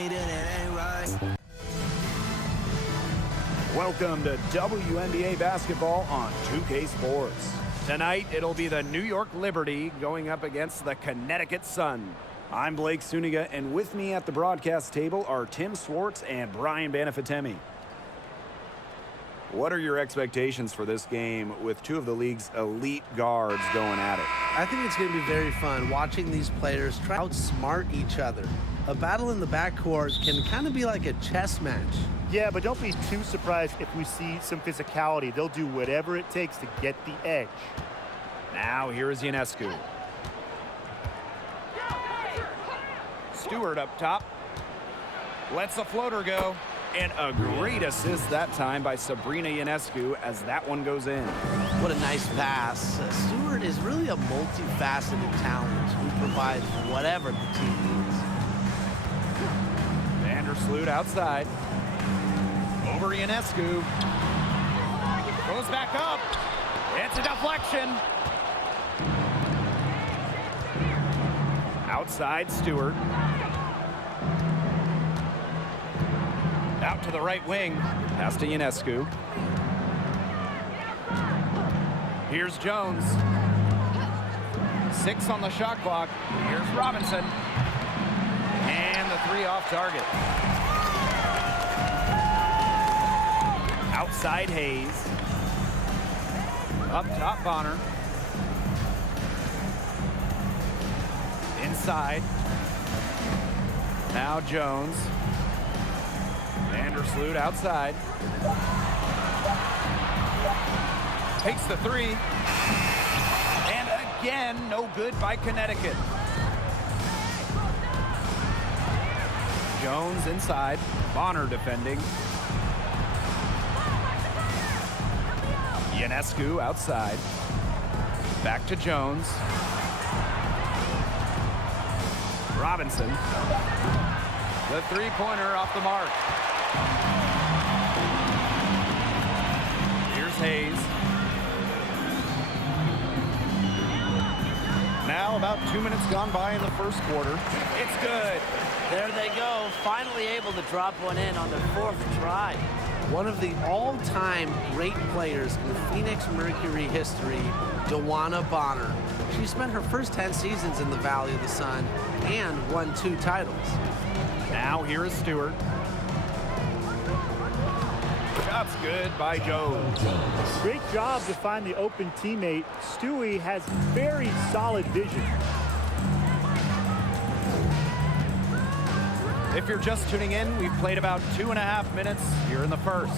me, then it ain't right. Welcome to WNBA basketball on 2K Sports. Tonight, it'll be the New York Liberty going up against the Connecticut Sun. I'm Blake Suniga, and with me at the broadcast table are Tim Swartz and Brian Banafitemi. What are your expectations for this game with two of the league's elite guards going at it? I think it's going to be very fun watching these players try to outsmart each other. A battle in the backcourt can kind of be like a chess match. Yeah, but don't be too surprised if we see some physicality. They'll do whatever it takes to get the edge. Now, here is Ionescu. Stewart up top. Lets the floater go. And a great assist that time by Sabrina Ionescu as that one goes in. What a nice pass. Stewart is really a multifaceted talent who provides whatever the team needs. Vandersloot outside. Over Ionescu. Goes back up. It's a deflection. Outside Stewart. Out to the right wing. Pass to Ionescu. Here's Jones. 6 on the shot clock. Here's Robinson. And the 3 off target. Outside Hayes. Up top Bonner. Inside. Now Jones. Vandersloot outside. Takes the 3. And again, no good by Connecticut. Jones inside. Bonner defending. Ionescu outside. Back to Jones. Robinson. The 3-pointer off the mark. Here's Hayes. Now about 2 minutes gone by in the first quarter. It's good. There they go, finally able to drop one in on their 4th try. One of the all-time great players in Phoenix Mercury history, DeWanna Bonner. She spent her first 10 seasons in the Valley of the Sun and won 2 titles. Now here is Stewart. Shot's good by Jones. Great job to find the open teammate. Stewie has very solid vision. If you're just tuning in, we've played about 2.5 minutes here in the first.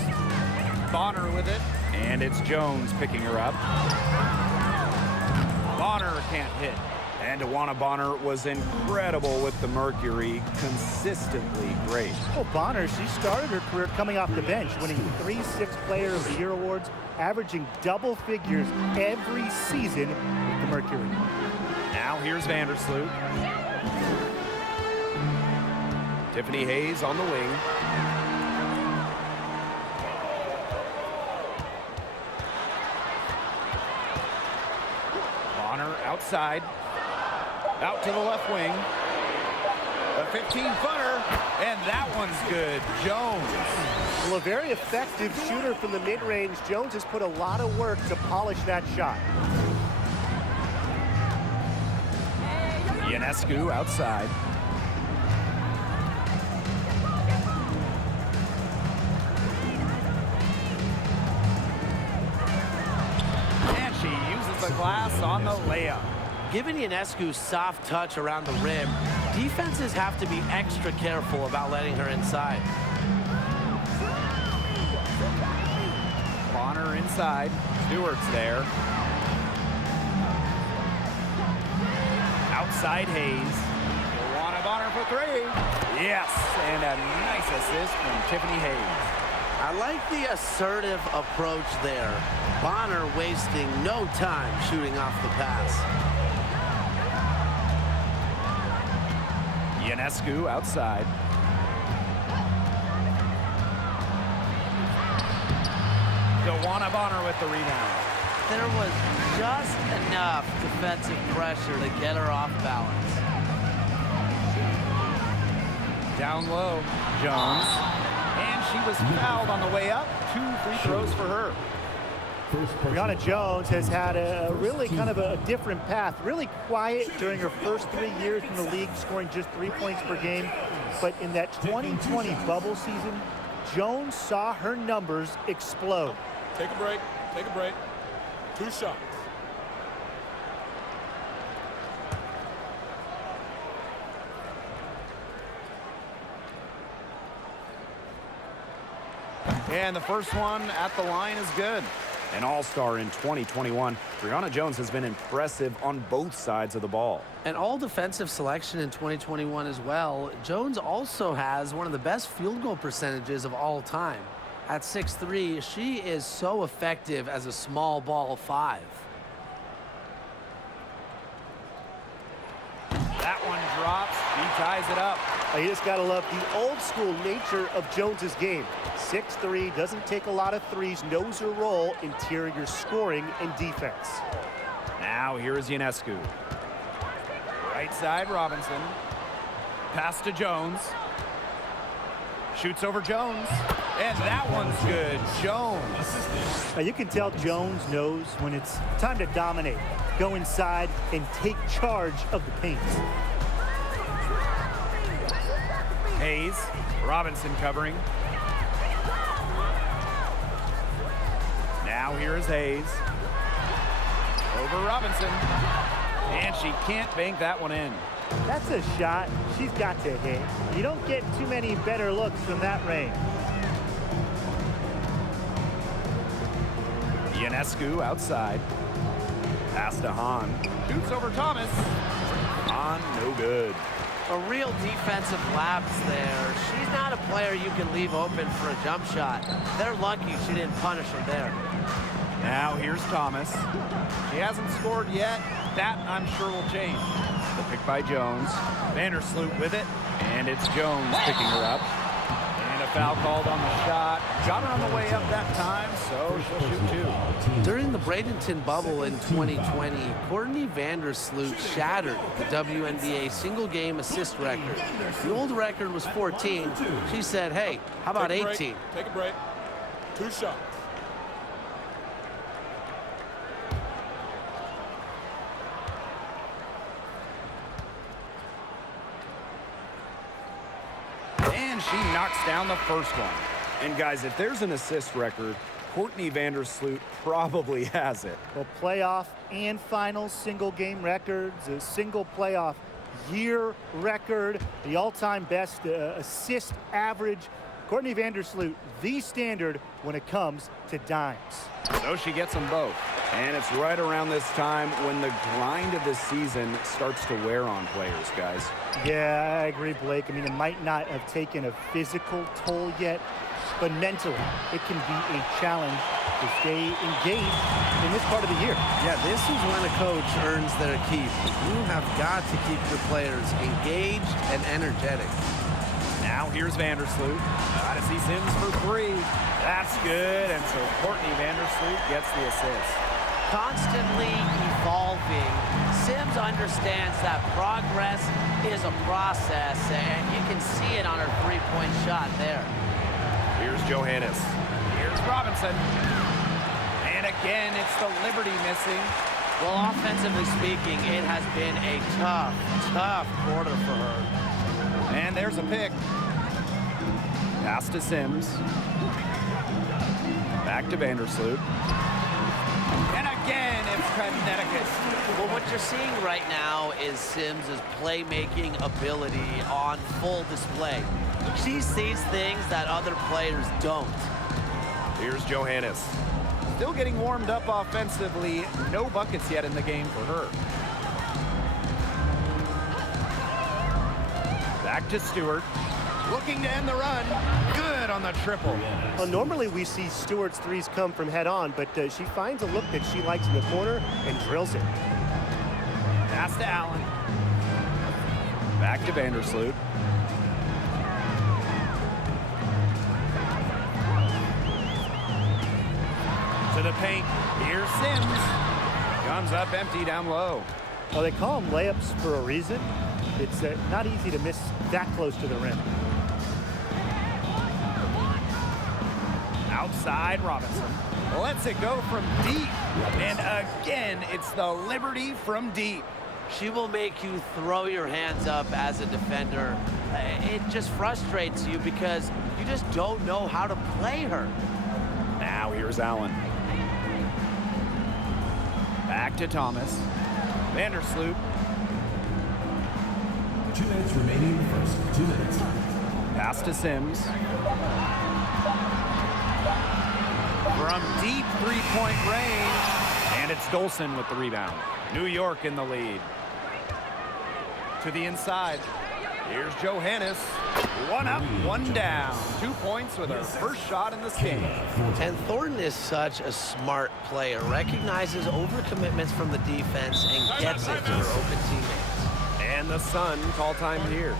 Bonner with it, and it's Jones picking her up. Bonner can't hit. And DeWanna Bonner was incredible with the Mercury, consistently great. Oh, Bonner, she started her career coming off the bench, winning 3 Sixth Player of the Year awards, averaging double figures every season with the Mercury. Now here's Vandersloot. Tiffany Hayes on the wing. Bonner outside. Out to the left wing. A 15-footer, and that one's good. Jones. Well, a very effective shooter from the mid-range. Jones has put a lot of work to polish that shot. Ionescu outside. And she uses the glass on the layup. Given Ionescu's soft touch around the rim, defenses have to be extra careful about letting her inside. Bonner inside. Stewart's there. Outside Hayes. DeWanna Bonner for 3. Yes, and a nice assist from Tiffany Hayes. I like the assertive approach there. Bonner wasting no time shooting off the pass. Ionescu outside. DeWanna Bonner with the rebound. There was just enough defensive pressure to get her off balance. Down low, Jones. And she was fouled on the way up. 2 free throws for her. Brianna Jones has had a really kind of a different path. Really quiet during her first 3 years in the league, scoring just 3 points per game. But in that 2020 bubble season, Jones saw her numbers explode. Take a break. Take a break. 2 shots. And the first one at the line is good. An all-star in 2021, Brianna Jones has been impressive on both sides of the ball. An all-defensive selection in 2021 as well. Jones also has one of the best field goal percentages of all time. At 6'3", she is so effective as a small ball 5. That one drops. She ties it up. You just got to love the old-school nature of Jones's game. 6'3", doesn't take a lot of threes, knows her role, interior scoring and defense. Now here is Ionescu. Right side, Robinson. Pass to Jones. Shoots over Jones. And that one's good. Jones. Now you can tell Jones knows when it's time to dominate, go inside, and take charge of the paint. Hayes. Robinson covering. Now here is Hayes. Over Robinson. And she can't bank that one in. That's a shot she's got to hit. You don't get too many better looks from that range. Ionescu outside. Pass to Hahn. Shoots over Thomas. Hahn, no good. A real defensive lapse there. She's not a player you can leave open for a jump shot. They're lucky she didn't punish him there. Now here's Thomas. She hasn't scored yet. That, I'm sure, will change. The pick by Jones. Vandersloot with it. And it's Jones picking her up. And a foul called on the shot. Got her on the way up that time, so she'll shoot 2. During the Bradenton bubble in 2020, Courtney Vandersloot shattered the WNBA single-game assist record. The old record was 14. She said, hey, how about 18? Take a break. 2 shots. And she knocks down the first one. And guys, if there's an assist record, Courtney Vandersloot probably has it. Well, playoff and final single-game records, a single playoff year record, the all-time best assist average. Courtney Vandersloot, the standard when it comes to dimes. So she gets them both. And it's right around this time when the grind of the season starts to wear on players, guys. Yeah, I agree, Blake. I mean, it might not have taken a physical toll yet, but mentally, it can be a challenge to stay engaged in this part of the year. Yeah, this is when a coach earns their keep. You have got to keep your players engaged and energetic. Now here's Vandersloot. Got to see Sims for 3. That's good, and so Courtney Vandersloot gets the assist. Constantly evolving. Sims understands that progress is a process, and you can see it on her three-point shot there. Here's Johannes. Here's Robinson. And again, it's the Liberty missing. Well, offensively speaking, it has been a tough quarter for her. And there's a pick. Pass to Sims. Back to Vandersloot. And again, it's Connecticut. Well, what you're seeing right now is Sims' playmaking ability on full display. She sees things that other players don't. Here's Johannes. Still getting warmed up offensively. No buckets yet in the game for her. Back to Stewart. Looking to end the run. Good on the triple. Well, normally we see Stewart's threes come from head on, but she finds a look that she likes in the corner and drills it. Pass to Allen. Back to Vandersloot. To the paint. Here's Sims. Comes up empty down low. Well, they call them layups for a reason. It's not easy to miss that close to the rim. Outside Robinson. Lets it go from deep. And again, it's the Liberty from deep. She will make you throw your hands up as a defender. It just frustrates you because you just don't know how to play her. Now here's Allen. Back to Thomas. Vandersloot. 2 minutes remaining in the first. 2 minutes. Pass to Sims. From deep three-point range. And it's Dolson with the rebound. New York in the lead. To the inside. Here's Johannes. One up, one down. 2 points with her first shot in this game. And Thornton is such a smart player. Recognizes overcommitments from the defense and gets it to her open teammates. And the Sun call time here.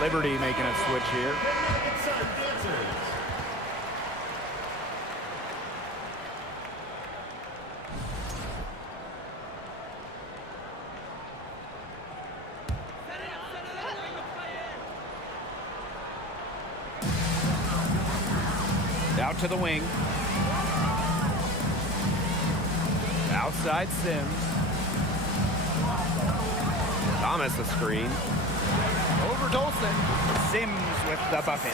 Liberty making a switch here. Out to the wing. Outside Sims. Thomas a screen. Over Dolson. Sims with the bucket.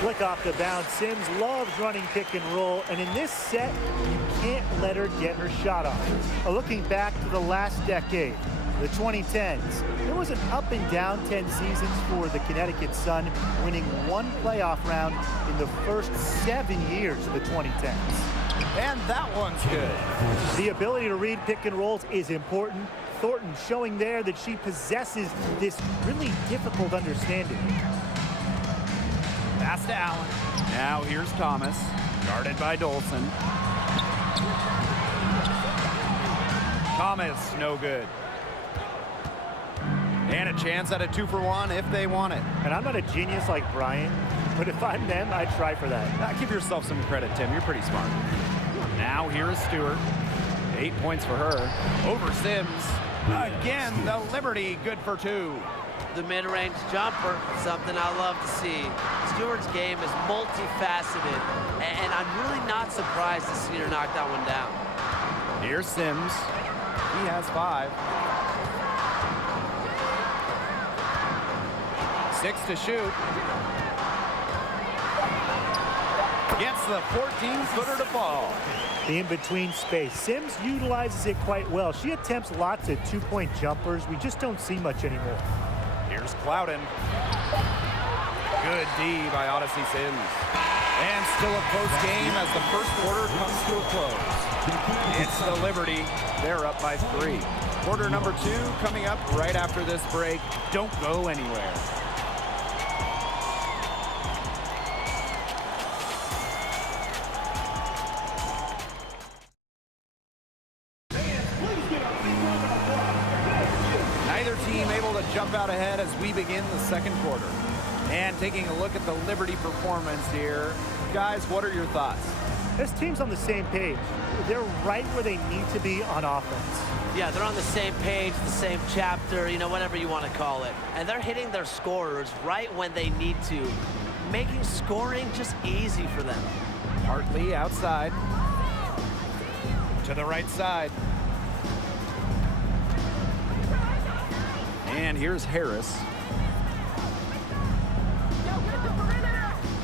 Slick off the bounce. Sims loves running pick and roll, and in this set, you can't let her get her shot off. Looking back to the last decade, the 2010s, it was an up and down 10 seasons for the Connecticut Sun, winning one playoff round in the first 7 years of the 2010s. And that one's good. The ability to read pick and rolls is important. Thornton showing there that she possesses this really difficult understanding. Pass to Allen. Now here's Thomas, guarded by Dolson. Thomas, no good. And a chance at a 2-for-1 if they want it. And I'm not a genius like Brian, but if I'm them, I'd try for that. Give yourself some credit, Tim. You're pretty smart. Now here is Stewart. 8 points for her. Over Sims. Again, the Liberty good for 2. The mid-range jumper, something I love to see. Stewart's game is multifaceted, and I'm really not surprised to see her knock that one down. Here's Sims. He has 5. 6 to shoot. Gets the 14-footer to fall. The in-between space. Sims utilizes it quite well. She attempts lots of two-point jumpers. We just don't see much anymore. Here's Clouden. Good D by Odyssey Sims. And still a close game as the first quarter comes to a close. It's the Liberty. They're up by 3. Quarter number 2 coming up right after this break. Don't go anywhere. Neither team able to jump out ahead as we begin the second quarter. And taking a look at the Liberty performance here. Guys, what are your thoughts? This team's on the same page. They're right where they need to be on offense. Yeah, they're on the same page, the same chapter, you know, whatever you want to call it. And they're hitting their scorers right when they need to, making scoring just easy for them. Hartley outside. To the right side. And here's Harris.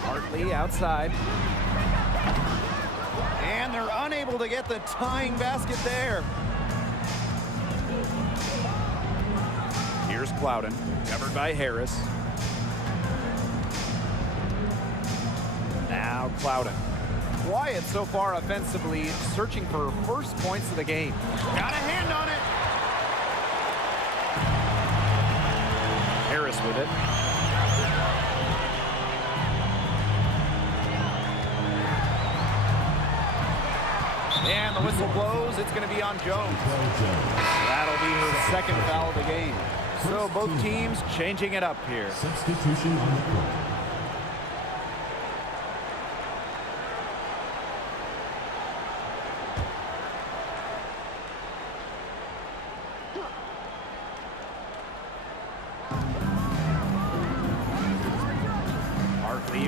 Hartley outside. And they're unable to get the tying basket there. Here's Clouden, covered by Harris. Now Clouden. Quiet so far offensively, searching for first points of the game. Got a hand on it. Harris with it. And the whistle blows. It's going to be on Jones. That'll be her second foul of the game. So both teams changing it up here. Substitution on the court.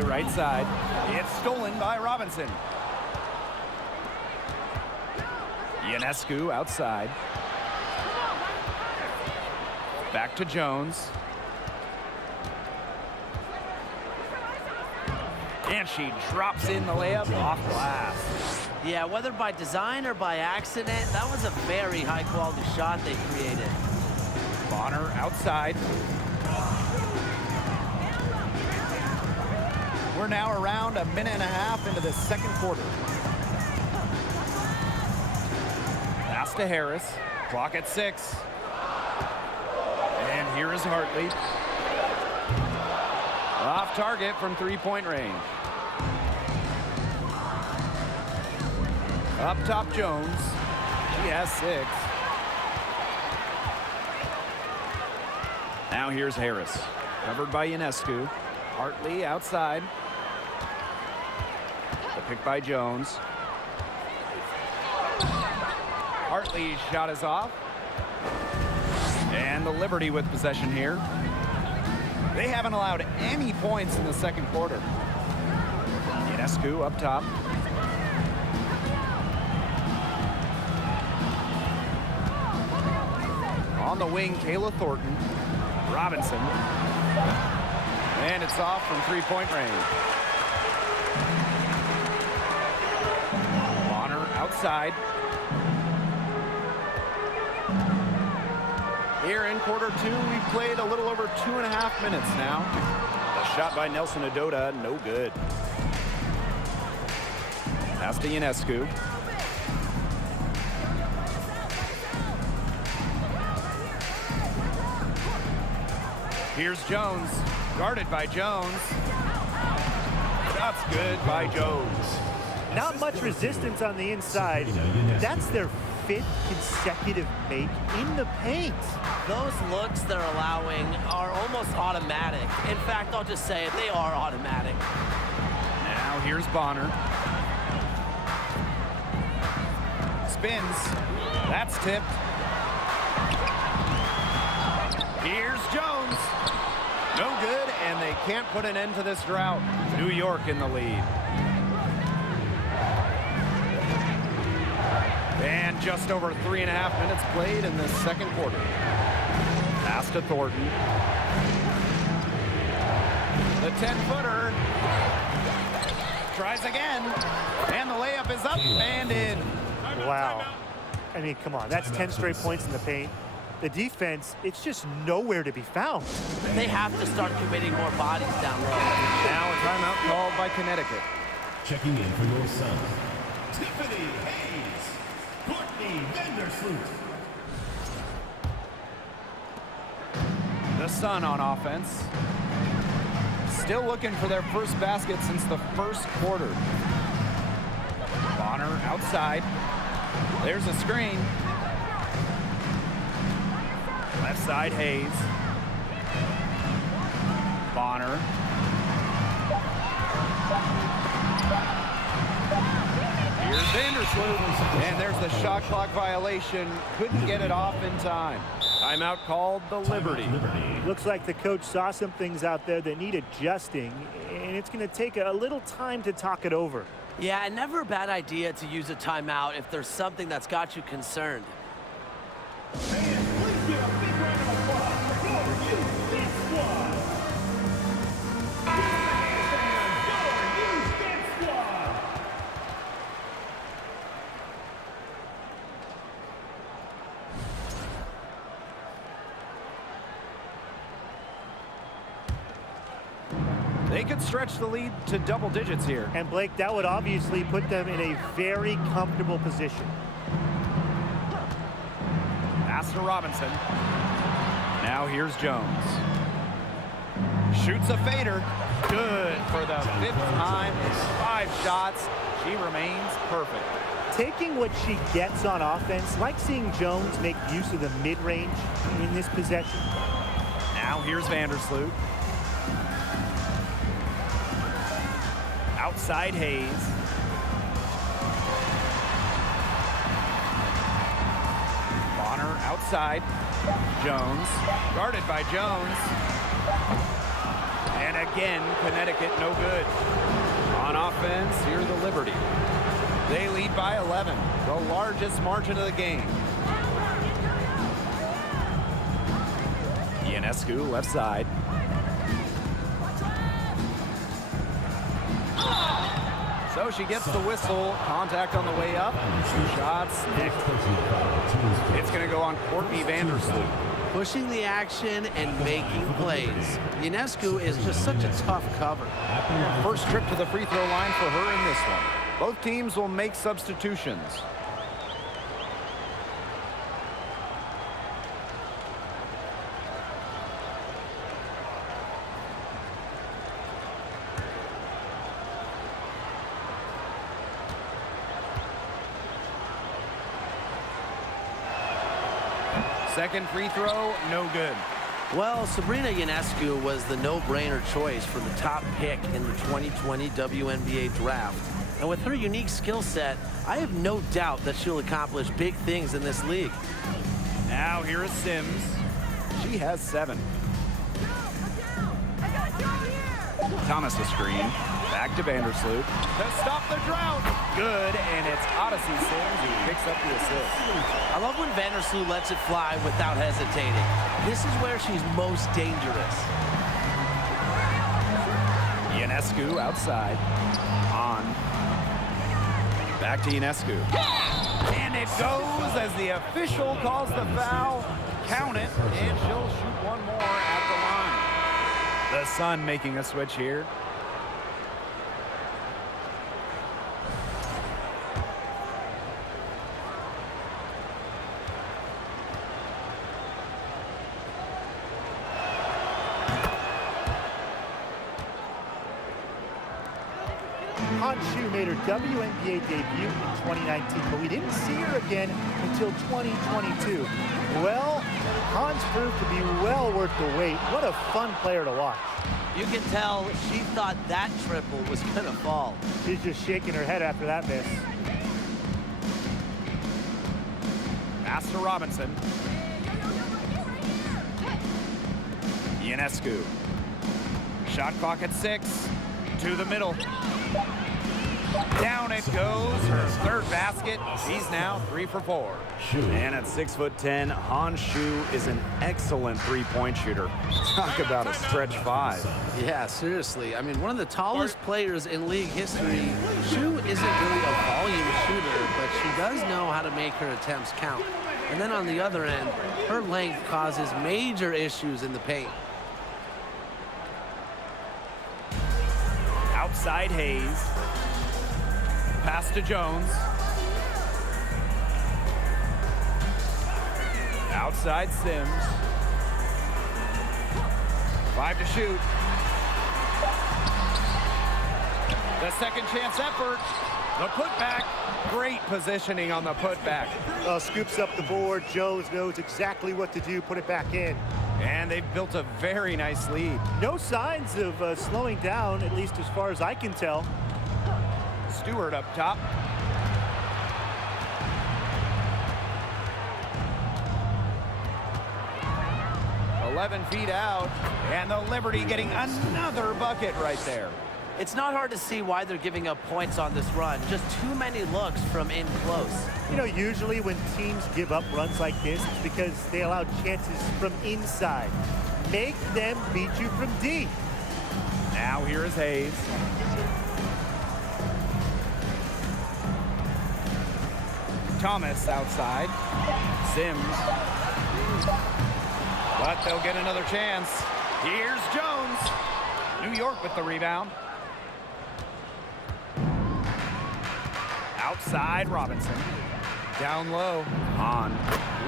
right side. It's stolen by Robinson. Ionescu outside. Back to Jones. And she drops in the layup off glass. Yeah, whether by design or by accident, that was a very high-quality shot they created. Bonner outside. We're now around a minute and a half into the second quarter. Pass to Harris. Clock at 6. And here is Hartley. Off target from three-point range. Up top, Jones. She has 6. Now here's Harris. Covered by Ionescu. Hartley outside. The pick by Jones. Hartley's shot is off. And the Liberty with possession here. They haven't allowed any points in the second quarter. Ionescu up top. On the wing, Kayla Thornton. Robinson. And it's off from three-point range. Bonner outside. Here in quarter 2, we've played a little over 2.5 minutes now. The shot by Nelson Adota, no good. Pass to Ionescu. Here's Jones, guarded by Jones. That's good by Jones. Not much resistance on the inside. That's their 5th consecutive make in the paint. Those looks they're allowing are almost automatic. In fact, I'll just say it, they are automatic. Now here's Bonner. Spins. That's tipped. Here's Jones. No good, and they can't put an end to this drought. New York in the lead. And just over 3.5 minutes played in the second quarter. Pass to Thornton. The 10-footer. Tries again. And the layup is up and in. Wow. I mean, come on. That's 10 straight points in the paint. The defense, it's just nowhere to be found. They have to start committing more bodies down low. Now a timeout called by Connecticut. Checking in for your son, Tiffany Hayes, Courtney Vandersloot. The Sun on offense. Still looking for their first basket since the first quarter. Bonner outside. There's a screen. Left side, Hayes. Bonner. Here's Vandersloot. And there's the shot clock violation. Couldn't get it off in time. Timeout called the Liberty. Looks like the coach saw some things out there that need adjusting, and it's going to take a little time to talk it over. Yeah, and never a bad idea to use a timeout if there's something that's got you concerned. They could stretch the lead to double digits here. And Blake, that would obviously put them in a very comfortable position. Pass to Robinson. Now here's Jones. Shoots a fader. Good for the 5th time in 5 shots. She remains perfect. Taking what she gets on offense, like seeing Jones make use of the mid-range in this possession. Now here's Vandersloot. Outside Hayes. Bonner outside. Jones. Guarded by Jones. And again, Connecticut no good. On offense, here the Liberty. They lead by 11, the largest margin of the game. Ionescu, left side. So she gets the whistle. Contact on the way up. 2 shots. Nick. It's going to go on Courtney Vandersloot. Pushing the action and making plays. Ionescu is just such a tough cover. First trip to the free throw line for her in this one. Both teams will make substitutions. Second free throw, no good. Well, Sabrina Ionescu was the no-brainer choice for the top pick in the 2020 WNBA draft. And with her unique skill set, I have no doubt that she'll accomplish big things in this league. Now here is Sims. She has 7. Thomas the screen. Back to Vandersloot. To stop the drought. Good, and it's Odyssey Sims who picks up the assist. I love when Vandersloot lets it fly without hesitating. This is where she's most dangerous. Ionescu outside. On. Back to Ionescu. And it goes as the official calls the foul. Count it, and she'll shoot one more at the line. The Sun making a switch here. Honshu made her WNBA debut in 2019, but we didn't see her again until 2022. Well, Hans proved to be well worth the wait. What a fun player to watch. You can tell she thought that triple was gonna fall. She's just shaking her head after that miss. Pass to Robinson. Ionescu. Shot clock at 6. To the middle. Down it goes, her third basket. She's now 3 for 4. And at 6'10", Honshu is an excellent three-point shooter. Talk about a stretch 5. Yeah, seriously. I mean, one of the tallest players in league history. Shu isn't really a volume shooter, but she does know how to make her attempts count. And then on the other end, her length causes major issues in the paint. Outside Hayes. Pass to Jones. Outside Sims. 5 to shoot. The second chance effort. The putback. Great positioning on the putback. Scoops up the board. Jones knows exactly what to do. Put it back in. And they've built a very nice lead. No signs of slowing down, at least as far as I can tell. Stewart up top. "11 feet out, and the Liberty getting another bucket right there." It's not hard to see why they're giving up points on this run. Just too many looks from in close. You know, usually when teams give up runs like this, it's because they allow chances from inside. Make them beat you from deep. Now here is Hayes. Thomas outside. Sims. But they'll get another chance. Here's Jones. New York with the rebound. Outside Robinson. Down low. On.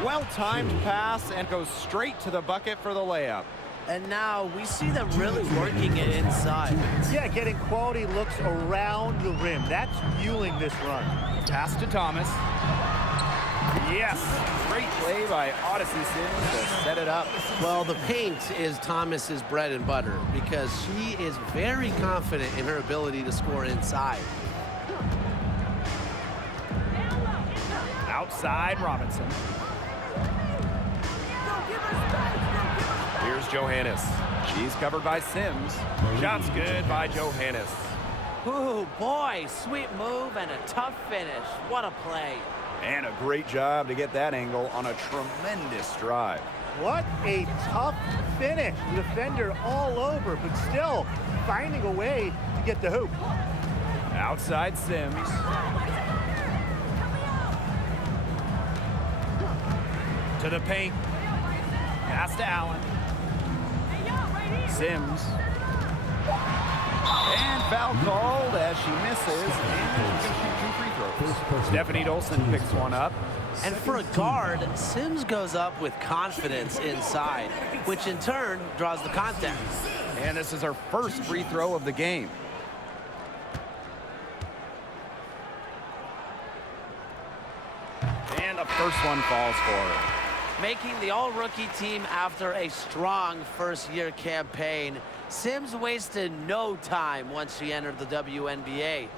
Well-timed pass and goes straight to the bucket for the layup. And now we see them really working it inside. Yeah, getting quality looks around the rim. That's fueling this run. Pass to Thomas. Yes, great play by Odyssey Sims to set it up. Well, the paint is Thomas's bread and butter because she is very confident in her ability to score inside. Outside Robinson. Here's Johannes. She's covered by Sims. Shot's good by Johannes. Ooh, boy, sweet move and a tough finish. What a play. And a great job to get that angle on a tremendous drive. What a tough finish. The defender all over, but still finding a way to get the hoop. Outside Sims. To the paint. Pass to Allen. Sims. And foul called as she misses. And she's going to shoot 2 free throws. Stephanie Dolson picks one up. And for a guard, Sims goes up with confidence inside, which in turn draws the contact. And this is her first free throw of the game. And the first one falls for her. Making the all-rookie team after a strong first-year campaign, Sims wasted no time once she entered the WNBA.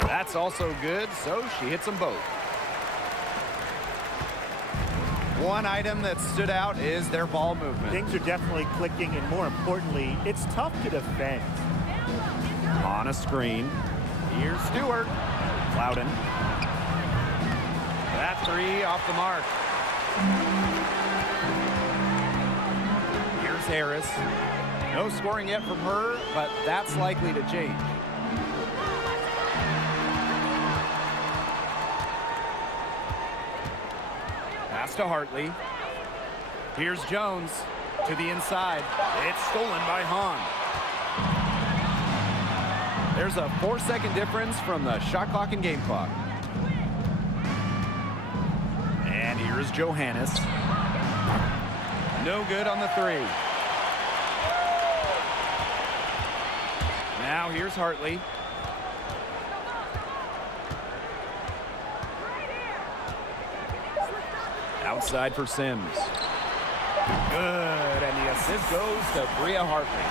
That's also good, so she hits them both. One item that stood out is their ball movement. Things are definitely clicking, and more importantly, it's tough to defend. On a screen. Here's Stewart. Loudon. That 3 off the mark. Here's Harris. No scoring yet from her, but that's likely to change. Pass to Hartley. Here's Jones to the inside. It's stolen by Hahn. There's a 4-second difference from the shot clock and game clock. And here's Johannes. No good on the 3. Now here's Hartley. Outside for Sims. Good, and the assist goes to Bria Hartley.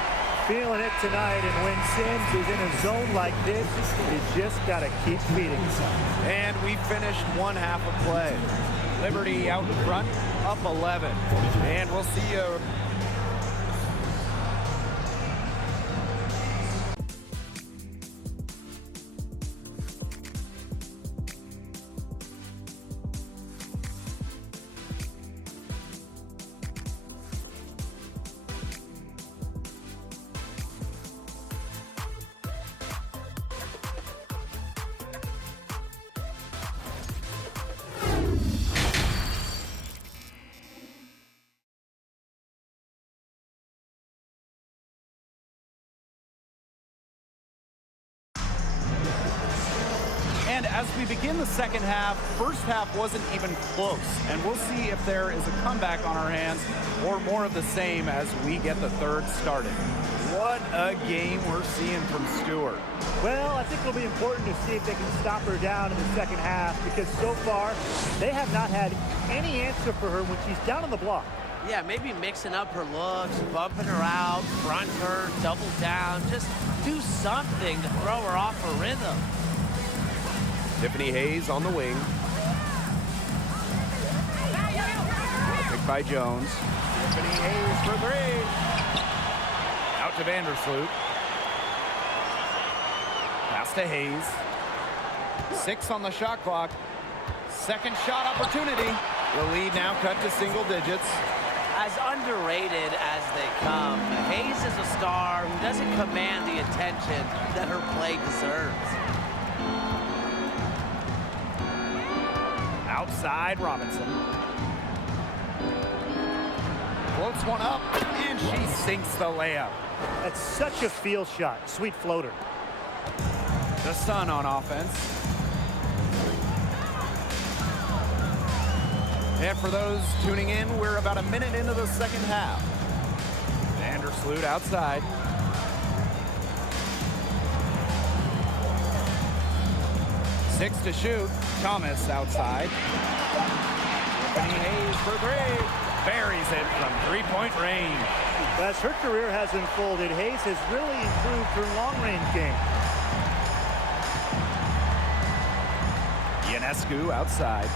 Feeling it tonight, and when Sims is in a zone like this, you just got to keep feeding. And we finished one half of play. Liberty out in front, up 11. And we'll see you. And as we begin the second half, first half wasn't even close. And we'll see if there is a comeback on our hands or more of the same as we get the third started. What a game we're seeing from Stewart. Well, I think it'll be important to see if they can stop her down in the second half, because so far they have not had any answer for her when she's down on the block. Yeah, maybe mixing up her looks, bumping her out, front her, double down. Just do something to throw her off her rhythm. Tiffany Hayes on the wing. Picked by Jones. Tiffany Hayes for 3. Out to Vandersloot. Pass to Hayes. 6 on the shot clock. Second shot opportunity. The lead now cut to single digits. As underrated as they come, Hayes is a star who doesn't command the attention that her play deserves. Outside Robinson. Floats one up, and she sinks the layup. That's such a field shot. Sweet floater. The Sun on offense. And for those tuning in, we're about a minute into the second half. Vandersloot outside. Six to shoot. Thomas outside. Tiffany Hayes for 3. Buries it from three-point range. As her career has unfolded, Hayes has really improved her long-range game. Ionescu outside.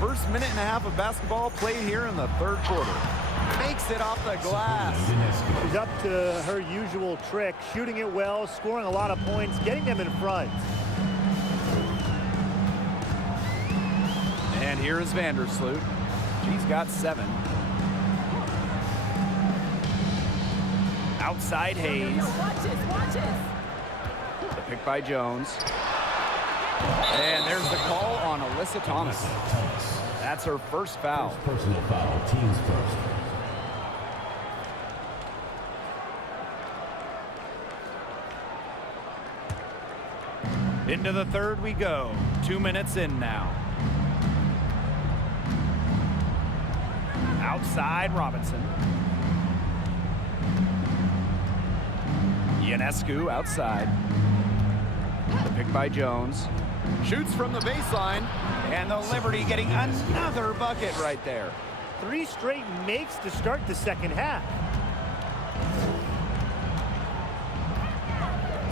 First minute and a half of basketball played here in the third quarter. Makes it off the glass. She's up to her usual trick, shooting it well, scoring a lot of points, getting them in front. And here is Vandersloot. She's got 7. Outside Hayes. The pick by Jones. And there's the call on Alyssa Thomas. That's her first foul. Personal foul, team's first. Into the third we go. 2 minutes in now. Outside Robinson. Ionescu outside. The pick by Jones. Shoots from the baseline. And the Liberty getting another bucket right there. 3 straight makes to start the second half.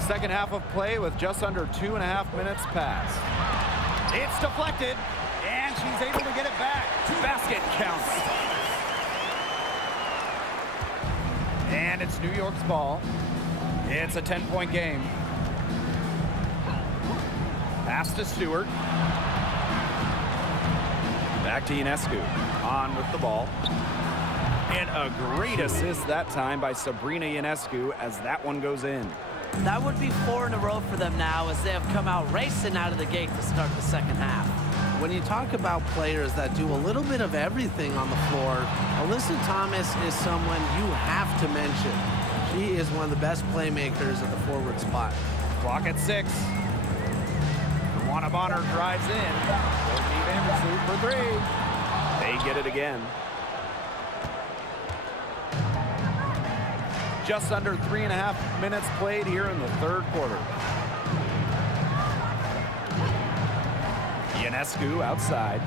Second half of play with just under 2.5 minutes passed. It's deflected, and she's able to get it back. Basket counts. And it's New York's ball. It's a 10-point game. Pass to Stewart. Back to Ionescu. On with the ball. And a great assist that time by Sabrina Ionescu as that one goes in. That would be 4 in a row for them now as they have come out racing out of the gate to start the second half. When you talk about players that do a little bit of everything on the floor, Alyssa Thomas is someone you have to mention. She is one of the best playmakers at the forward spot. Clock at 6. Juana Bonner drives in. Courtney Vandersloot for 3. They get it again. Just under 3.5 minutes played here in the third quarter. Ionescu outside.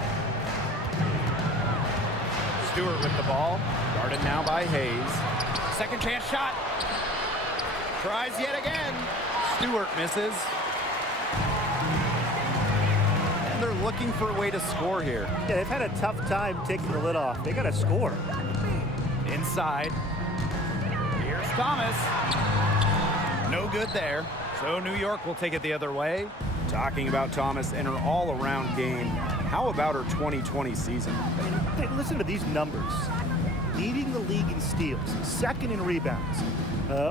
Stewart with the ball. Guarded now by Hayes. Second chance shot. Tries yet again. Stewart misses. And they're looking for a way to score here. Yeah, they've had a tough time taking the lid off. They got to score. Inside. Here's Thomas. No good there. So New York will take it the other way. Talking about Thomas and her all-around game. How about her 2020 season? Hey, listen to these numbers. Leading the league in steals, 2nd in rebounds.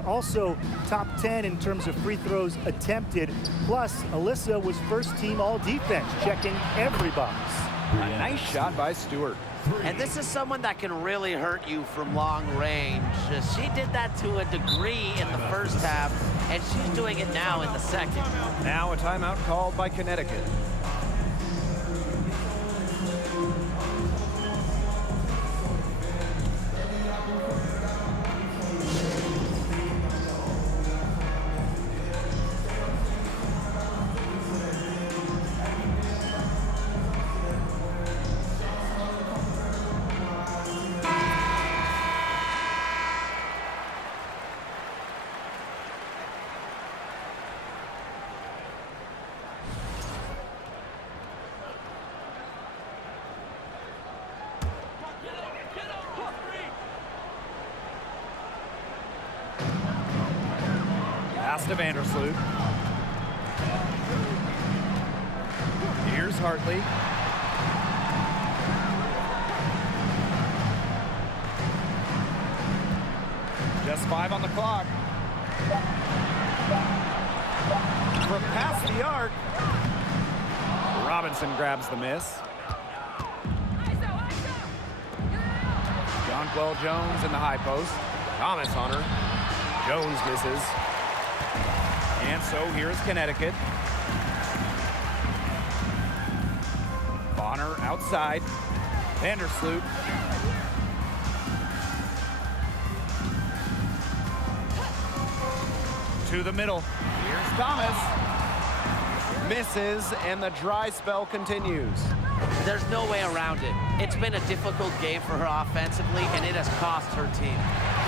Also top 10 in terms of free throws attempted. Plus, Alyssa was first team all defense, checking every box. A nice shot by Stewart. And this is someone that can really hurt you from long range. She did that to a degree in the first half, and she's doing it now in the second. Now a timeout called by Connecticut. Pass to Vandersloot. Here's Hartley. Just 5 on the clock. For past the arc. Robinson grabs the miss. Jonquil Jones in the high post. Thomas on her. Jones misses. And so here's Connecticut. Bonner outside. Vandersloot. To the middle. Here's Thomas. Misses, and the dry spell continues. There's no way around it. It's been a difficult game for her offensively, and it has cost her team.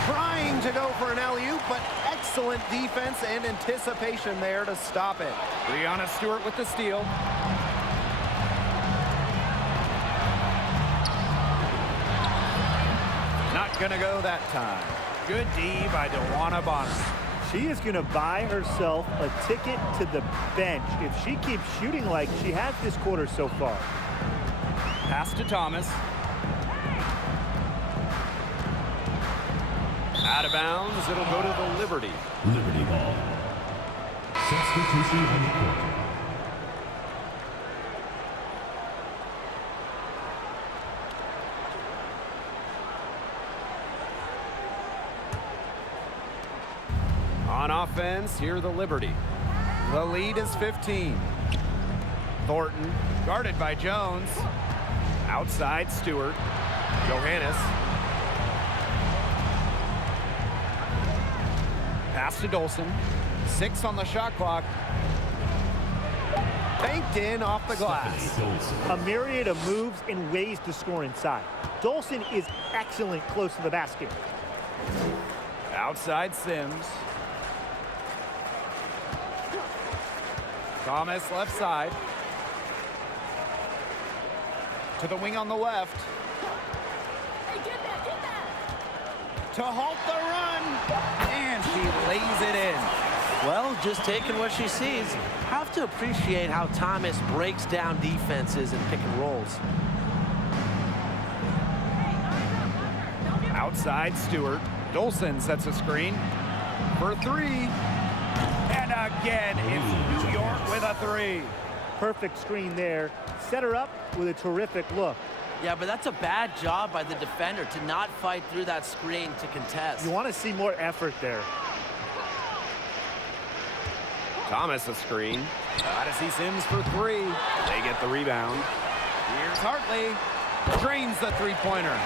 Trying to go for an alley-oop, but excellent defense and anticipation there to stop it. Breanna Stewart with the steal. Not gonna go that time. Good D by DeWanna Bonner. She is going to buy herself a ticket to the bench if she keeps shooting like she has this quarter so far. Pass to Thomas. Out of bounds, it'll go to the Liberty. Liberty ball. Substitution on the court. On offense, here the Liberty. The lead is 15. Thornton, guarded by Jones. Outside, Stewart. Johannes. Pass to Dolson. 6 on the shot clock. Banked in off the glass. A myriad of moves and ways to score inside. Dolson is excellent close to the basket. Outside Sims. Thomas left side. To the wing on the left. To halt the run. And she lays it in. Well, just taking what she sees. Have to appreciate how Thomas breaks down defenses and pick and rolls. Outside Stewart. Dolson sets a screen for 3. And again, it's New York with a 3. Perfect screen there. Set her up with a terrific look. Yeah, but that's a bad job by the defender to not fight through that screen to contest. You want to see more effort there. Thomas a screen. Got to see Sims for 3. They get the rebound. Here's Hartley. Drains the three-pointer.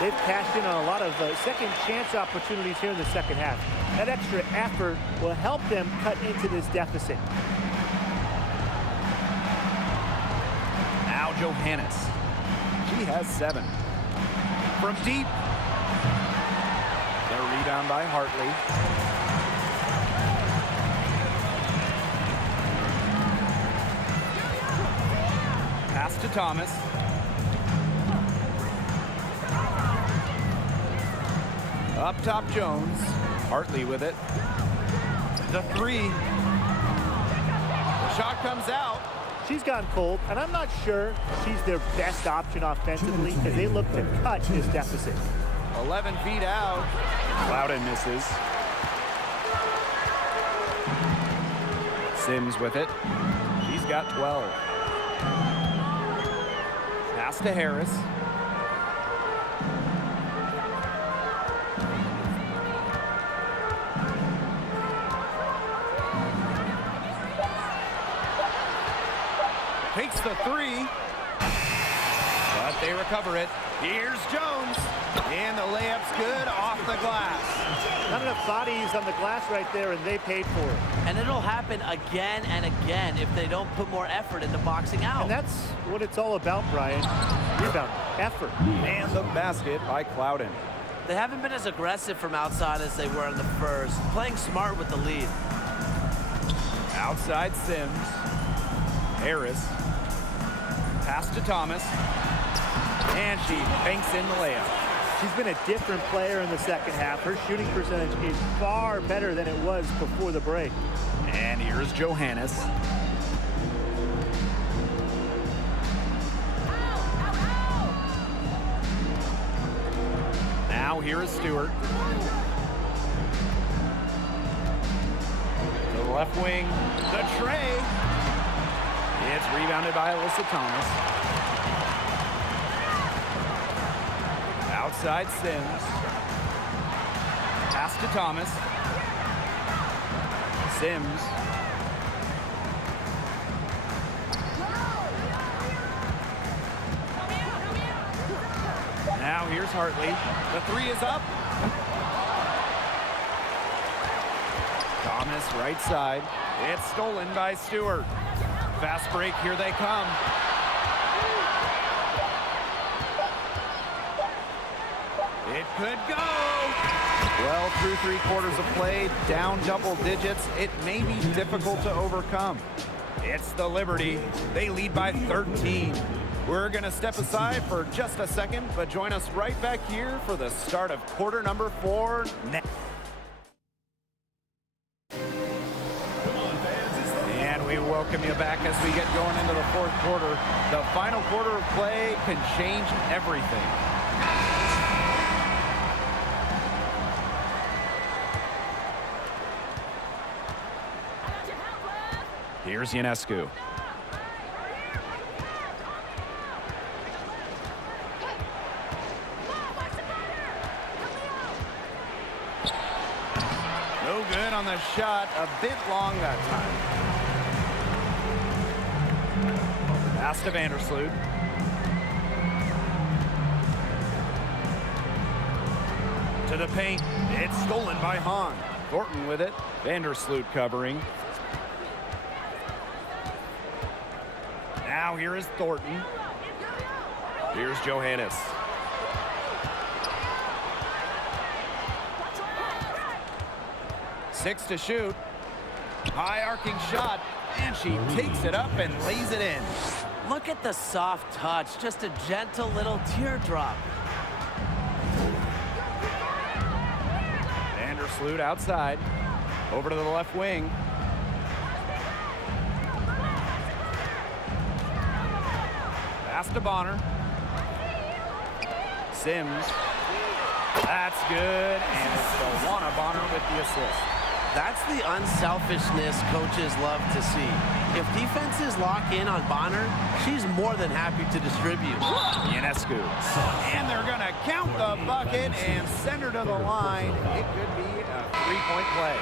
They've cashed in on a lot of second chance opportunities here in the second half. That extra effort will help them cut into this deficit. Now Johannes. She has 7. From deep. The rebound by Hartley. Pass to Thomas. Up top Jones. Hartley with it. The 3. The shot comes out. She's gone cold, and I'm not sure she's their best option offensively as they look to cut this deficit. 11 feet out. Loudon misses. Sims with it. She's got 12. Pass to Harris. Takes the 3. But they recover it. Here's Jones. And the layup's good off the glass. Not enough bodies on the glass right there, and they paid for it. And it'll happen again and again if they don't put more effort into boxing out. And that's what it's all about, Brian. Rebound, effort. And the basket by Clouden. They haven't been as aggressive from outside as they were in the first, playing smart with the lead. Outside Sims. Harris. Pass to Thomas. And she banks in the layup. She's been a different player in the second half. Her shooting percentage is far better than it was before the break. And here's Johannes. Now here is Stewart. To the left wing. The tray. It's rebounded by Alyssa Thomas. Outside Sims. Pass to Thomas. Sims. Now here's Hartley. The 3 is up. Thomas right side. It's stolen by Stewart. Fast break, here they come. It could go. Well, through 3 quarters of play, down double digits, it may be difficult to overcome. It's the Liberty. They lead by 13. We're going to step aside for just a second, but join us right back here for the start of quarter number 4 next. And we welcome you back as we get going into the 4th quarter. The final quarter of play can change everything. Here's Ionescu. No good on the shot. A bit long that time. Pass to Vandersloot. To the paint. It's stolen by Hahn. Thornton with it. Vandersloot covering. Now here is Thornton. Here's Johannes. Six to shoot. High arcing shot. And she takes it up and lays it in. Look at the soft touch. Just a gentle little teardrop. Vandersloot outside. Over to the left wing. Pass to Bonner. Sims. That's good, and it's Tawana Bonner with the assist. That's the unselfishness coaches love to see. If defenses lock in on Bonner, she's more than happy to distribute. Ionescu. And they're going to count the bucket and send her to the line. It could be a 3-point play.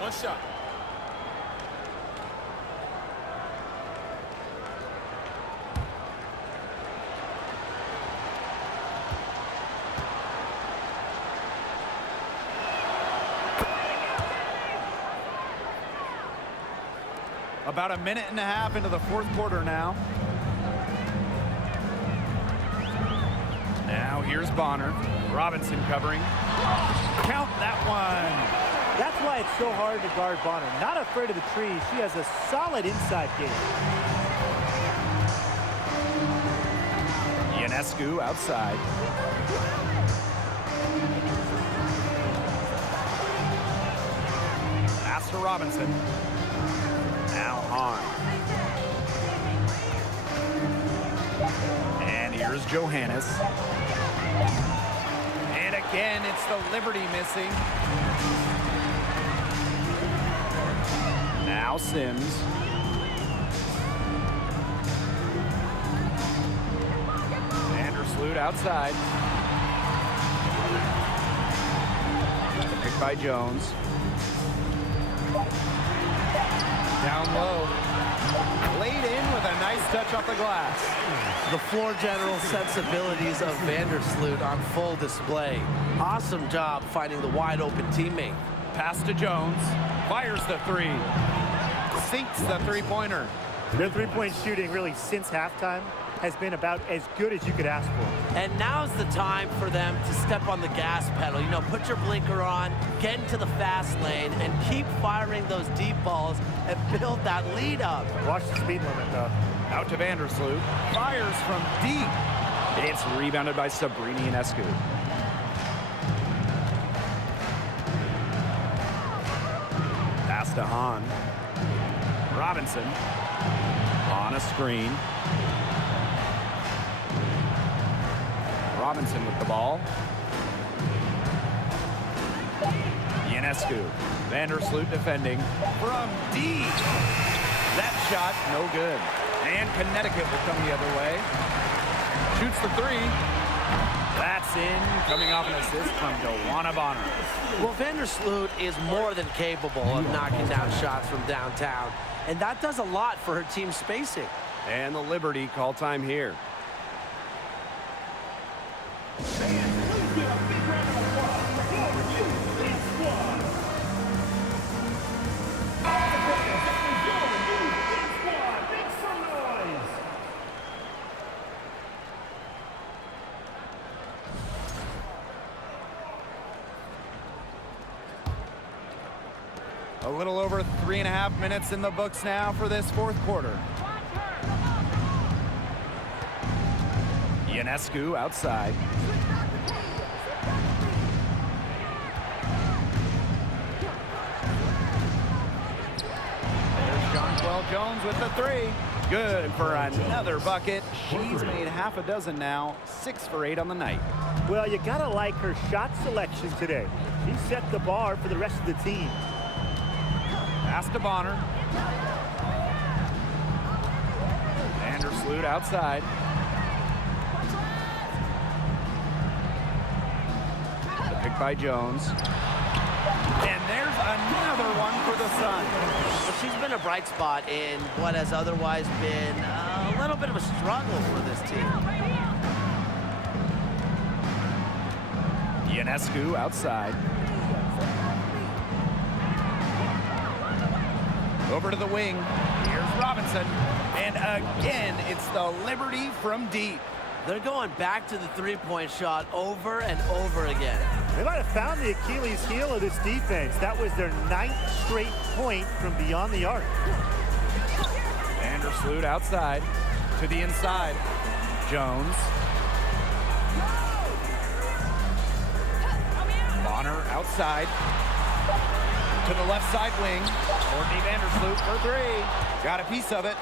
One shot. About a minute and a half into the 4th quarter now. Now here's Bonner. Robinson covering. Count that one. That's why it's so hard to guard Bonner. Not afraid of the trees. She has a solid inside game. Ionescu outside. Pass to Robinson. Now Hahn. And here's Johannes. And again, it's the Liberty missing. Now Sims. Vandersloot outside. Picked by Jones. Down low. Laid in with a nice touch off the glass. The floor general sensibilities of Vandersloot on full display. Awesome job finding the wide open teammate. Pass to Jones. Fires the 3. Sinks the 3-pointer. Their 3-point shooting really since halftime has been about as good as you could ask for. And now's the time for them to step on the gas pedal. You know, put your blinker on, get into the fast lane, and keep firing those deep balls and build that lead up. Watch the speed limit, though. Out to Vandersloot. Fires from deep. It's rebounded by Sabrini Ionescu. Pass to Hahn. Robinson on a screen. Robinson with the ball. Ionescu. Vandersloot defending from deep. That shot no good. And Connecticut will come the other way. Shoots the 3. That's in, coming off an assist from Tawana Bonner. Well, Vandersloot is more than capable of knocking down shots from downtown, and that does a lot for her team's spacing. And the Liberty call time here. A little over 3.5 minutes in the books now for this fourth quarter. Ionescu outside. There's Jonquel Jones with the three. Good for another bucket. She's made half a dozen now, 6 for 8 on the night. Well, you gotta like her shot selection today. She set the bar for the rest of the team. Pass to Bonner. Vandersloot outside. The pick by Jones. And there's another one for the Sun. Well, she's been a bright spot in what has otherwise been a little bit of a struggle for this team. Ionescu outside. Over to the wing. Here's Robinson. And again, it's the Liberty from deep. They're going back to the three-point shot over and over again. They might have found the Achilles heel of this defense. That was their 9th straight point from beyond the arc. Vandersloot outside. To the inside. Jones. Bonner outside. To the left side wing. Courtney Vandersloot for three. Got a piece of it.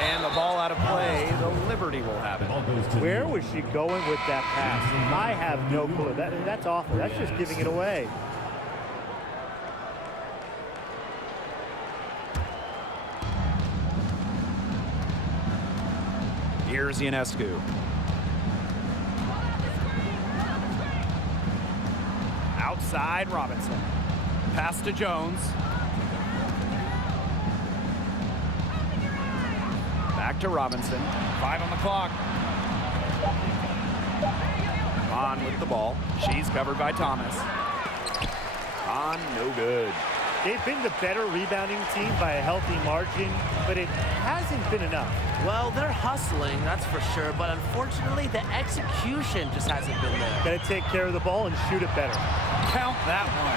And the ball out of play. The Liberty will have it. Where was she going with that pass? I have no clue. That's awful. That's just giving it away. Here's Ionescu. Outside Robinson. Pass to Jones. Back to Robinson. 5 on the clock. On with the ball. She's covered by Thomas. On, no good. They've been the better rebounding team by a healthy margin, but it hasn't been enough. Well, they're hustling, that's for sure, but unfortunately, the execution just hasn't been there. Got to take care of the ball and shoot it better. Count that one.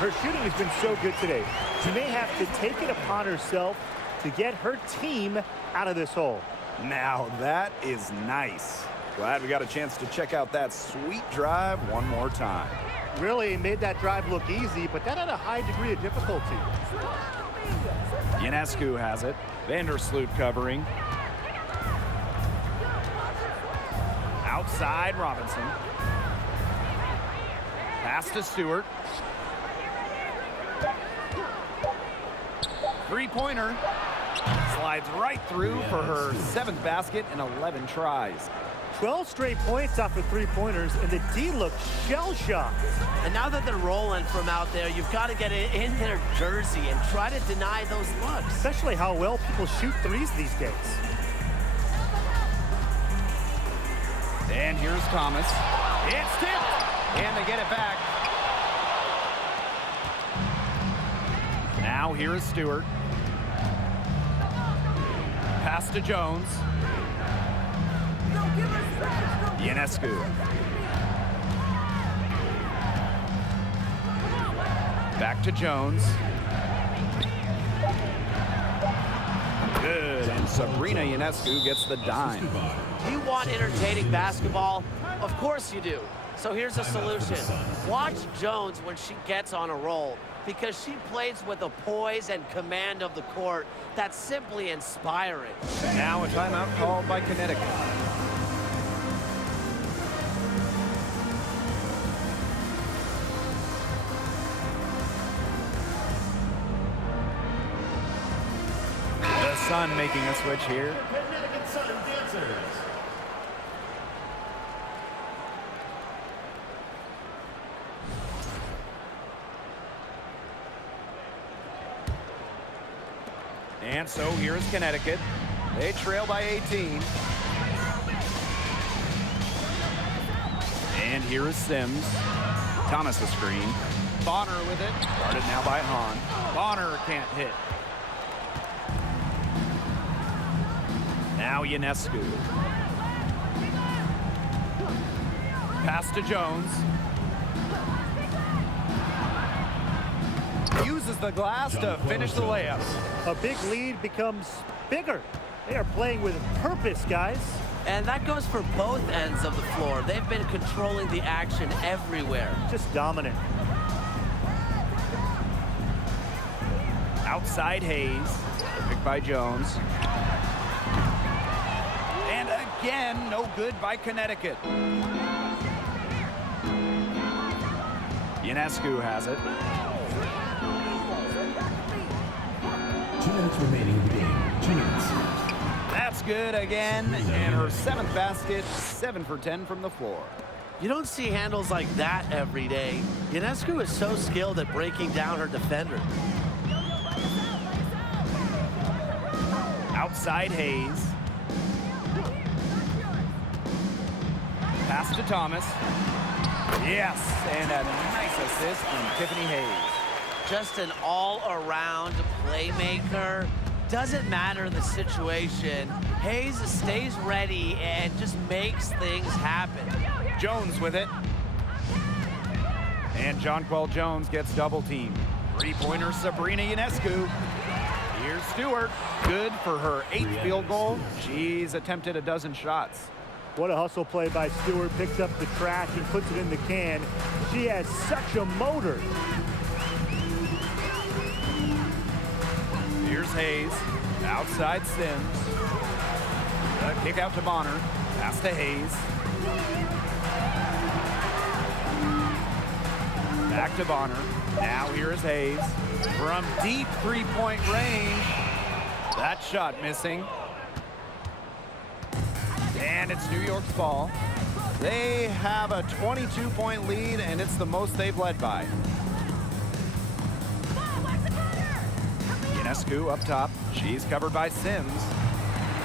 Her shooting has been so good today. She may have to take it upon herself to get her team out of this hole. Now that is nice. Glad we got a chance to check out that sweet drive one more time. Really made that drive look easy, but that had a high degree of difficulty. Ionescu has it. Vandersloot covering. Outside Robinson. Pass to Stewart. Three-pointer. Slides right through for her 7th basket in 11 tries. 12 straight points off of three-pointers, and the D looked shell-shocked. And now that they're rolling from out there, you've got to get it in their jersey and try to deny those looks. Especially how well people shoot threes these days. And here's Thomas. It's tipped, and they get it back. Now here is Stewart. Pass to Jones. Ionescu. Back to Jones. Good, and Sabrina Ionescu gets the dime. You want entertaining basketball? Of course you do. So here's a solution. Watch Jones when she gets on a roll, because she plays with a poise and command of the court that's simply inspiring. Now a timeout called by Connecticut. The Sun making a switch here. Connecticut Sun dancers. And so here's Connecticut. They trail by 18. And here is Sims. Thomas a screen. Bonner with it. Guarded now by Hahn. Bonner can't hit. Now Ionescu. Pass to Jones. Uses the glass to finish the layup. A big lead becomes bigger. They are playing with purpose, guys. And that goes for both ends of the floor. They've been controlling the action everywhere. Just dominant. Outside Hayes, picked by Jones. And again, no good by Connecticut. Ionescu has it. 2 minutes remaining in the game. 2 minutes. That's good again, and her 7th basket, 7 for 10 from the floor. You don't see handles like that every day. Ionescu is so skilled at breaking down her defender. Outside Hayes. Pass to Thomas. Yes, and a nice assist from Tiffany Hayes. Just an all-around playmaker. Doesn't matter the situation. Hayes stays ready and just makes things happen. Jones with it. And Jonquel Jones gets double teamed. Three-pointer Sabrina Ionescu. Here's Stewart. Good for her 8th field goal. She's attempted a dozen shots. What a hustle play by Stewart. Picks up the trash and puts it in the can. She has such a motor. Here's Hayes. Outside Sims. A kick out to Bonner. Pass to Hayes. Back to Bonner. Now here is Hayes. From deep three-point range. That shot missing. And it's New York's ball. They have a 22-point lead, and it's the most they've led by. Ionescu up top. She's covered by Sims.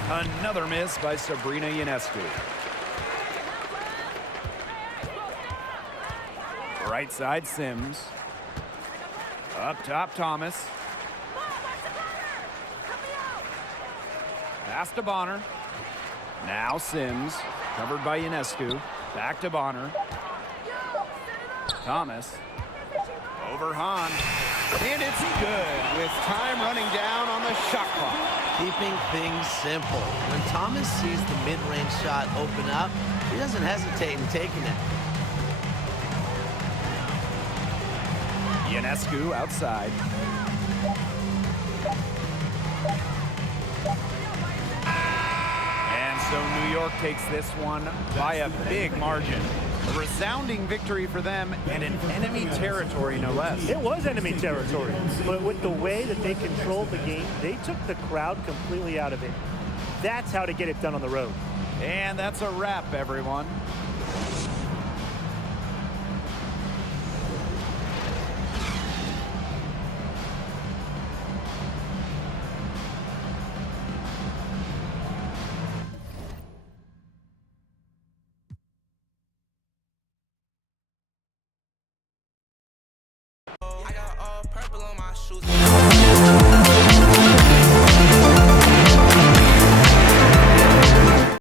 Another miss by Sabrina Ionescu. Right side Sims. Up top Thomas. Pass to Bonner. Now Sims, covered by Ionescu. Back to Bonner. Thomas. Over Hahn. And it's good with time running down on the shot clock. Keeping things simple. When Thomas sees the mid-range shot open up, he doesn't hesitate in taking it. Ionescu outside. And so New York takes this one by a big margin. A resounding victory for them and in enemy territory, no less. It was enemy territory, but with the way that they controlled the game, they took the crowd completely out of it. That's how to get it done on the road. And that's a wrap, everyone. I got all purple on my shoes.